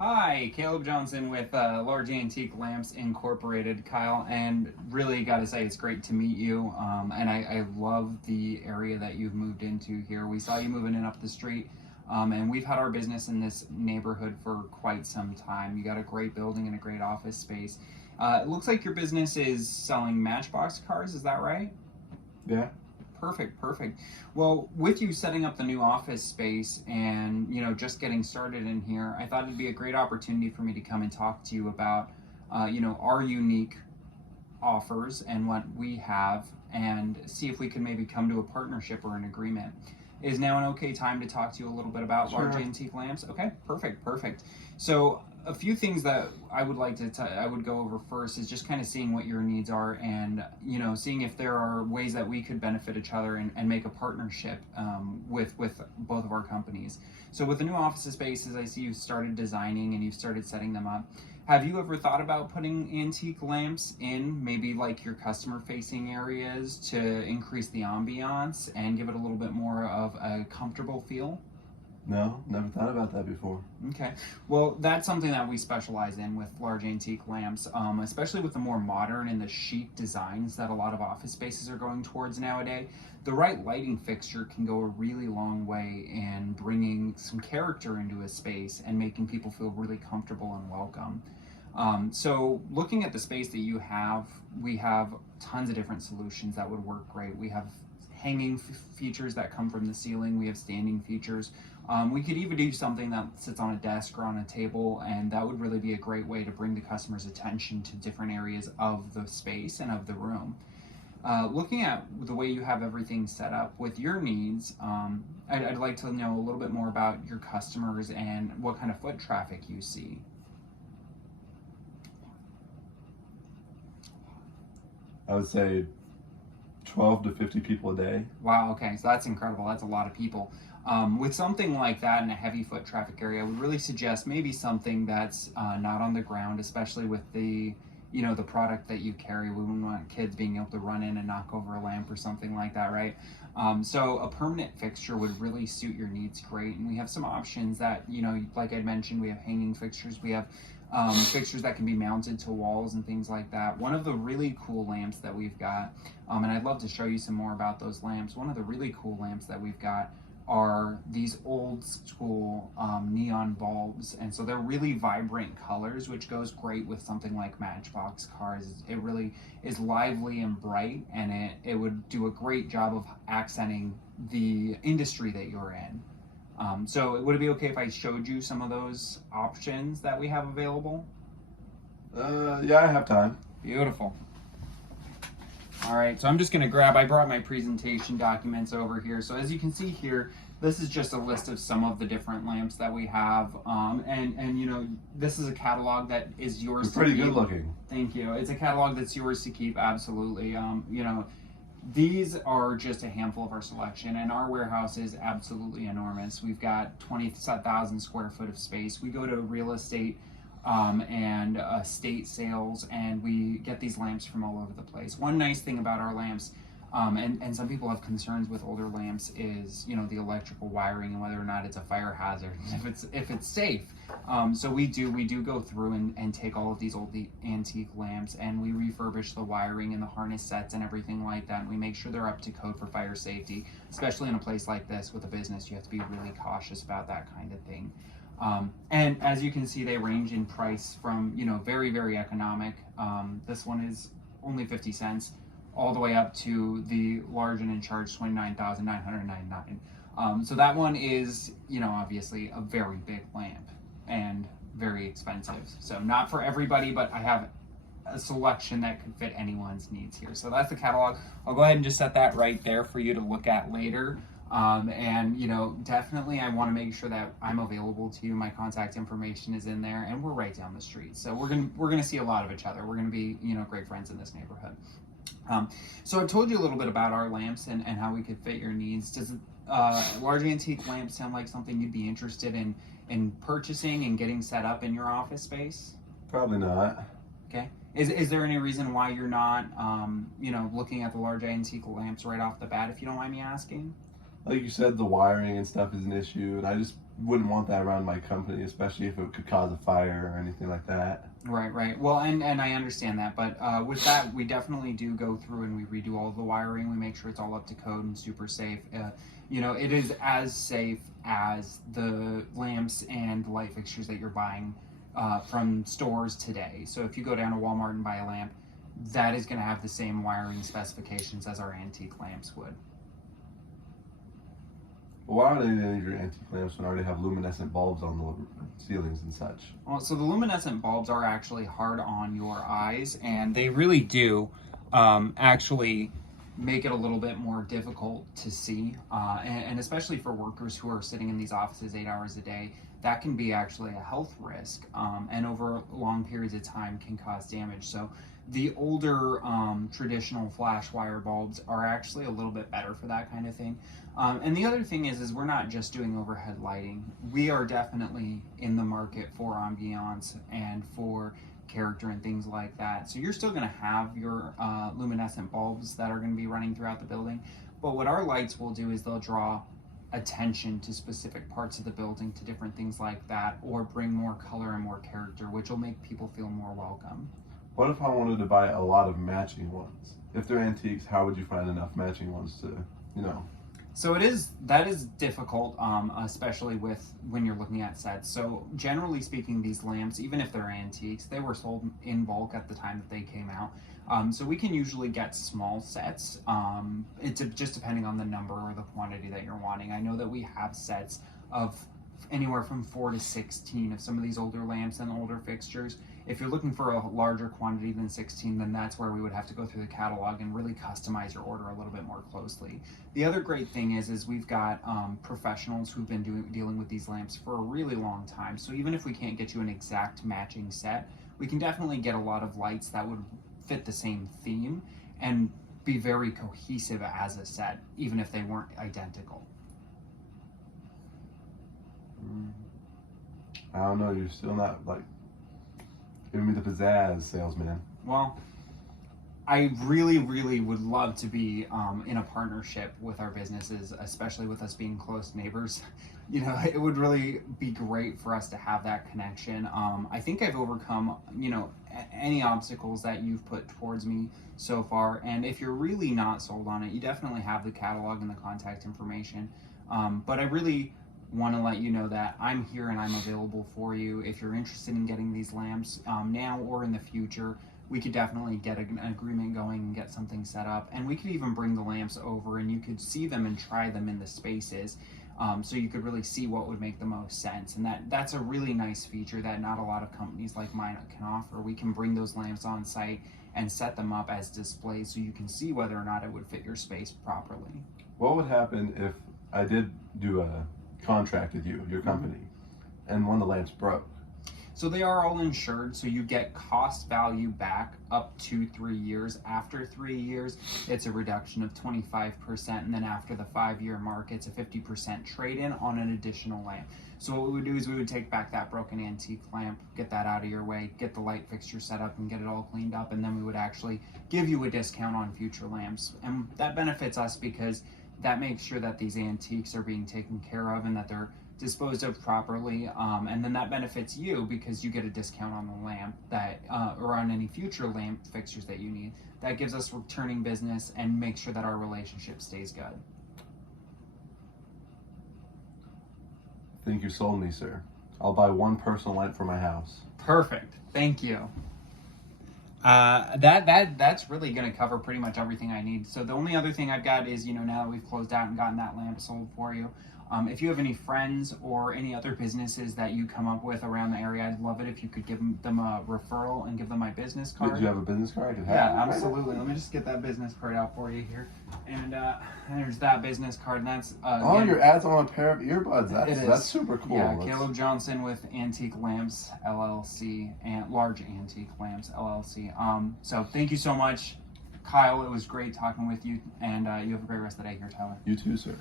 Hi, Caleb Johnson with Large Antique Lamps Incorporated, Kyle, and really got to say it's great to meet you. And I love the area that you've moved into here. We saw you moving in up the street, and we've had our business in this neighborhood for quite some time. You got a great building and a great office space. It looks like your business is selling Matchbox cars, is that right? Yeah. Perfect, perfect. Well, with you setting up the new office space and, just getting started in here, I thought it'd be a great opportunity for me to come and talk to you about, our unique offers and what we have and see if we can maybe come to a partnership or an agreement. Is now an okay time to talk to you a little bit about large Sure. antique lamps? Okay, perfect, perfect. So a few things that I would like to I would go over first is just kind of seeing what your needs are and seeing if there are ways that we could benefit each other and make a partnership with both of our companies. So with the new office spaces, I see you've started designing and you've started setting them up. Have you ever thought about putting antique lamps in maybe like your customer facing areas to increase the ambiance and give it a little bit more of a comfortable feel? No, never thought about that before. Okay. Well, that's something that we specialize in with large antique lamps, especially with the more modern and the chic designs that a lot of office spaces are going towards nowadays. The right lighting fixture can go a really long way in bringing some character into a space and making people feel really comfortable and welcome. So, looking at the space that you have, we have tons of different solutions that would work great. We have hanging features that come from the ceiling, we have standing features. We could even do something that sits on a desk or on a table, and that would really be a great way to bring the customer's attention to different areas of the space and of the room. Looking at the way you have everything set up with your needs, I'd like to know a little bit more about your customers and what kind of foot traffic you see. I would say 12 to 50 people a day. Wow, okay, so that's incredible. That's a lot of people. With something like that in a heavy foot traffic area, I would really suggest maybe something that's not on the ground, especially with the product that you carry. We wouldn't want kids being able to run in and knock over a lamp or something like that, right? So a permanent fixture would really suit your needs great. And we have some options that, like I mentioned, we have hanging fixtures. We have fixtures that can be mounted to walls and things like that. One of the really cool lamps that we've got, and I'd love to show you some more about those lamps. One of the really cool lamps that we've got are these old school neon bulbs, and so they're really vibrant colors, which goes great with something like Matchbox cars. It really is lively and bright, and it would do a great job of accenting the industry that you're in. So would it be okay if I showed you some of those options that we have available? Yeah, I have time. Beautiful. All right, so I'm just gonna I brought my presentation documents over here. So as you can see here, this is just a list of some of the different lamps that we have. And this is a catalog that is yours You're pretty to good keep. looking. Thank you. It's a catalog that's yours to keep, absolutely. These are just a handful of our selection, and our warehouse is absolutely enormous. We've got 20,000 square foot of space. We go to real estate and estate sales, and we get these lamps from all over the place. One nice thing about our lamps, and some people have concerns with older lamps, is the electrical wiring and whether or not it's a fire hazard, if it's safe. So we do go through and take all of these old antique lamps, and we refurbish the wiring and the harness sets and everything like that, and we make sure they're up to code for fire safety. Especially in a place like this with a business, you have to be really cautious about that kind of thing. And as you can see, they range in price from very, very economic. This one is only 50 cents, all the way up to the large and in charge 29,999. So that one is obviously a very big lamp and very expensive. So not for everybody, but I have a selection that could fit anyone's needs here. So that's the catalog. I'll go ahead and just set that right there for you to look at later. And definitely I want to make sure that I'm available to you. My contact information is in there, and we're right down the street. So we're gonna see a lot of each other. We're gonna be great friends in this neighborhood. So I've told you a little bit about our lamps and how we could fit your needs. Does large antique lamps sound like something you'd be interested in purchasing and getting set up in your office space? Probably not. Okay. Is there any reason why you're not looking at the large antique lamps right off the bat, if you don't mind me asking? like you said, the wiring and stuff is an issue, and I just wouldn't want that around my company, especially if it could cause a fire or anything like that. Right. Well, and I understand that, but with that, we definitely do go through and we redo all of the wiring. We make sure it's all up to code and super safe. It is as safe as the lamps and light fixtures that you're buying from stores today. So if you go down to Walmart and buy a lamp, that is going to have the same wiring specifications as our antique lamps would. But why don't any of your antique lamps already have luminescent bulbs on the ceilings and such? Well, so the luminescent bulbs are actually hard on your eyes, and they really do actually make it a little bit more difficult to see. And especially for workers who are sitting in these offices 8 hours a day, that can be actually a health risk, and over long periods of time can cause damage. So the older traditional flash wire bulbs are actually a little bit better for that kind of thing. And the other thing is we're not just doing overhead lighting. We are definitely in the market for ambiance and for character and things like that. So you're still going to have your luminescent bulbs that are going to be running throughout the building. But what our lights will do is they'll draw attention to specific parts of the building, to different things like that, or bring more color and more character, which will make people feel more welcome. What if I wanted to buy a lot of matching ones? If they're antiques, how would you find enough matching ones to? So that is difficult, especially with when you're looking at sets. So generally speaking, these lamps, even if they're antiques, they were sold in bulk at the time that they came out. So we can usually get small sets. It's just depending on the number or the quantity that you're wanting. I know that we have sets of anywhere from 4 to 16 of some of these older lamps and older fixtures. If you're looking for a larger quantity than 16, then that's where we would have to go through the catalog and really customize your order a little bit more closely. The other great thing is we've got professionals who've been dealing with these lamps for a really long time. So even if we can't get you an exact matching set, we can definitely get a lot of lights that would fit the same theme and be very cohesive as a set, even if they weren't identical. I don't know, you're still not giving me the pizzazz, salesman. Well, I really would love to be in a partnership with our businesses, especially with us being close neighbors. It would really be great for us to have that connection. I think I've overcome, any obstacles that you've put towards me so far. And if you're really not sold on it, you definitely have the catalog and the contact information. But I really want to let you know that I'm here and I'm available for you. If you're interested in getting these lamps now or in the future, we could definitely get an agreement going and get something set up. And we could even bring the lamps over and you could see them and try them in the spaces. So you could really see what would make the most sense. And that's a really nice feature that not a lot of companies like mine can offer. We can bring those lamps on site and set them up as displays so you can see whether or not it would fit your space properly. What would happen if I did do a contract with you, your company, and one of the lamps broke? So they are all insured, so you get cost value back up to 3 years. After 3 years, it's a reduction of 25%, and then after the 5-year mark, it's a 50% trade-in on an additional lamp. So what we would do is we would take back that broken antique lamp, get that out of your way, get the light fixture set up and get it all cleaned up, and then we would actually give you a discount on future lamps. And that benefits us because that makes sure that these antiques are being taken care of and that they're disposed of properly, and then that benefits you because you get a discount on the lamp that or on any future lamp fixtures that you need. That gives us returning business and makes sure that our relationship stays good. I think you sold me, sir. I'll buy one personal lamp for my house. Perfect. Thank you. That's really going to cover pretty much everything I need. So the only other thing I've got is, now that we've closed out and gotten that lamp sold for you, if you have any friends or any other businesses that you come up with around the area, I'd love it if you could give them a referral and give them my business card. Do you have a business card I could have? Yeah, absolutely. Let me just get that business card out for you here. And there's that business card. And that's your ad's on a pair of earbuds. That's super cool. Yeah, Caleb Johnson with Antique Lamps LLC and Large Antique Lamps LLC. So thank you so much, Kyle. It was great talking with you, and you have a great rest of the day here, Tyler. You too, sir.